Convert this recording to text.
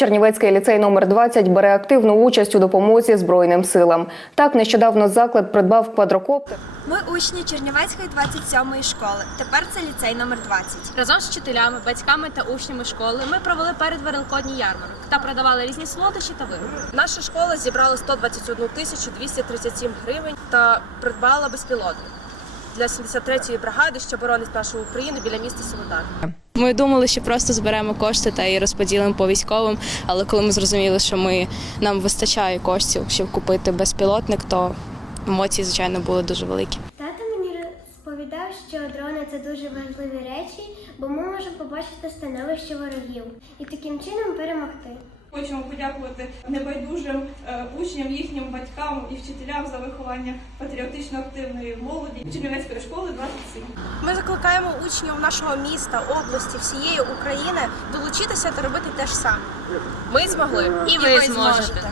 Чернівецький ліцей номер 20 бере активну участь у допомозі Збройним силам. Так нещодавно заклад придбав квадрокоптер. Ми учні Чернівецької 27-ї школи. Тепер це ліцей номер 20. Разом з вчителями, батьками та учнями школи ми провели передвеликодній ярмарок та продавали різні солодощі та вироби. Наша школа зібрала 121 тисячу 237 гривень та придбала безпілотник для 73-ї бригади, що боронить нашу Україну біля міста Солодар. Ми думали, що просто зберемо кошти та і розподілимо по військовим. Але коли ми зрозуміли, що ми нам вистачає коштів, щоб купити безпілотник, то емоції, звичайно, були дуже великі. Тато мені розповідав, що дрони це дуже важливі речі, бо ми можемо побачити становище ворогів і таким чином перемогти. Хочемо подякувати небайдужим е, учням, їхнім батькам і вчителям за виховання патріотично активної молоді Чернівецької школи 27. Ми закликаємо учнів нашого міста, області, всієї України долучитися та робити те ж саме. Ми змогли. І ви зможете.